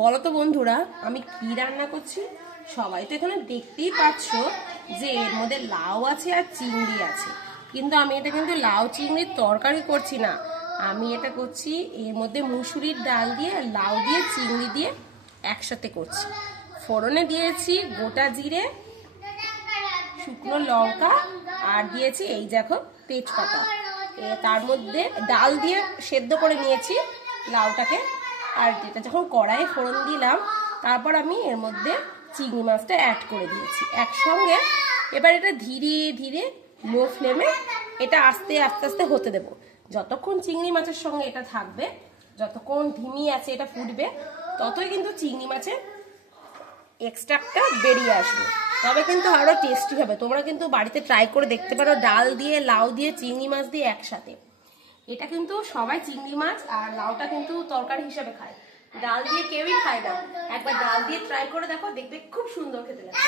বলো তো বন্ধুরা, আমি কি রান্না করছি? সবাই তো এখানে দেখতেই পাচ্ছ যে এর মধ্যে লাউ আছে আর চিংড়ি আছে, কিন্তু আমি এটা কিন্তু লাউ চিংড়ির তরকারি করছি না। আমি এটা করছি এর মধ্যে মুসুরির ডাল দিয়ে লাউ দিয়ে চিংড়ি দিয়ে একসাথে করছি। ফোড়নে দিয়েছি গোটা জিরে, শুকনো লঙ্কা, আর দিয়েছি এই দেখো তেজপাতা। তার মধ্যে ডাল দিয়ে সেদ্ধ করে নিয়েছি লাউটাকে। আর এটা যখন কড়াইয়ে ফোড়ন দিলাম, তারপর আমি এর মধ্যে চিংড়ি মাছটা অ্যাড করে দিয়েছি একসঙ্গে। এবার এটা ধীরে ধীরে লো ফ্লেমে এটা আস্তে আস্তে আস্তে হতে দেব। যতক্ষণ চিংড়ি মাছের সঙ্গে এটা থাকবে, যতক্ষণ ধিমি আছে এটা ফুটবে, ততই কিন্তু চিংড়ি মাছের এক্সট্রাক্টটা বেরিয়ে আসবে, তবে কিন্তু আরো টেস্টি হবে। তোমরা কিন্তু বাড়িতে ট্রাই করে দেখতে পারো, ডাল দিয়ে লাউ দিয়ে চিংড়ি মাছ দিয়ে একসাথে। এটা কিন্তু সবাই চিংড়ি মাছ আর লাউটা কিন্তু তরকারি হিসেবে খায়, ডাল দিয়ে কেউই খায় না। একবার ডাল দিয়ে ট্রাই করে দেখো, দেখবে খুব সুন্দর খেতে লাগে।